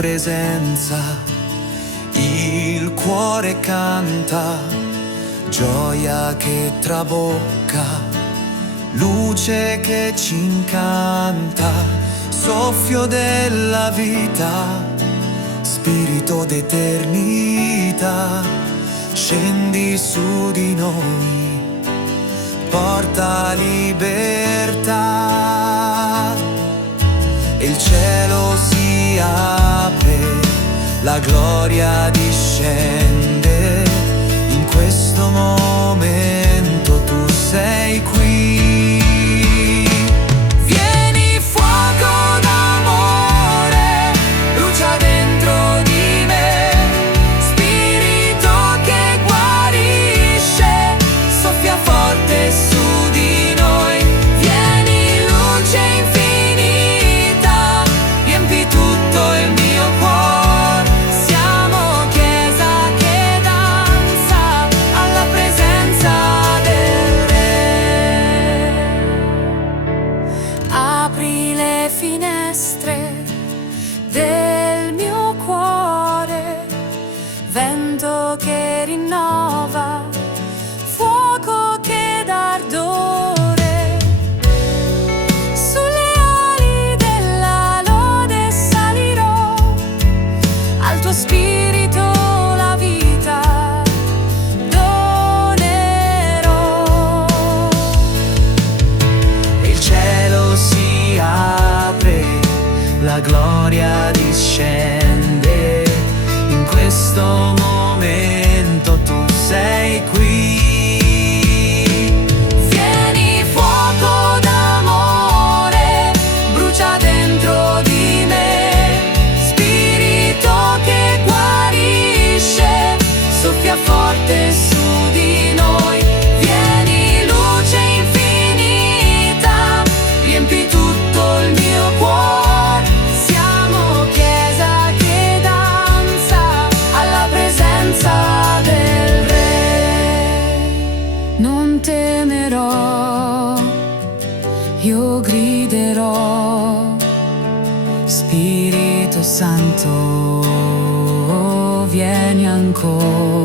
presenza, il cuore canta, gioia che trabocca, luce che ci incanta, soffio della vita, spirito d'eternità, scendi su di noi, porta libertà. E il cielo si apre, la gloria discende, in questo momento tu sei qui. Vieni fuoco d'amore, brucia dentro di me, spirito che guarisce, soffia forte su di noi. Vieni luce infinita, riempi tutto il mio cuore. Siamo chiesa che danza alla presenza del Re. Apri le finestre del mio cuore, vento che rinnova, fuoco che dà ardore. Sulle ali della lode salirò, al tuo spirito la vita donerò. E il cielo si apre, la gloria discende, in questo momento tu sei qui. Vieni fuoco d'amore, brucia dentro di me, spirito che guarisce, soffia forte su di noi. Vieni luce infinita, riempi tutto il mio cuore. Siamo chiesa che danza alla presenza del Re. Non temerò, io griderò, Spirito Santo, vieni ancora.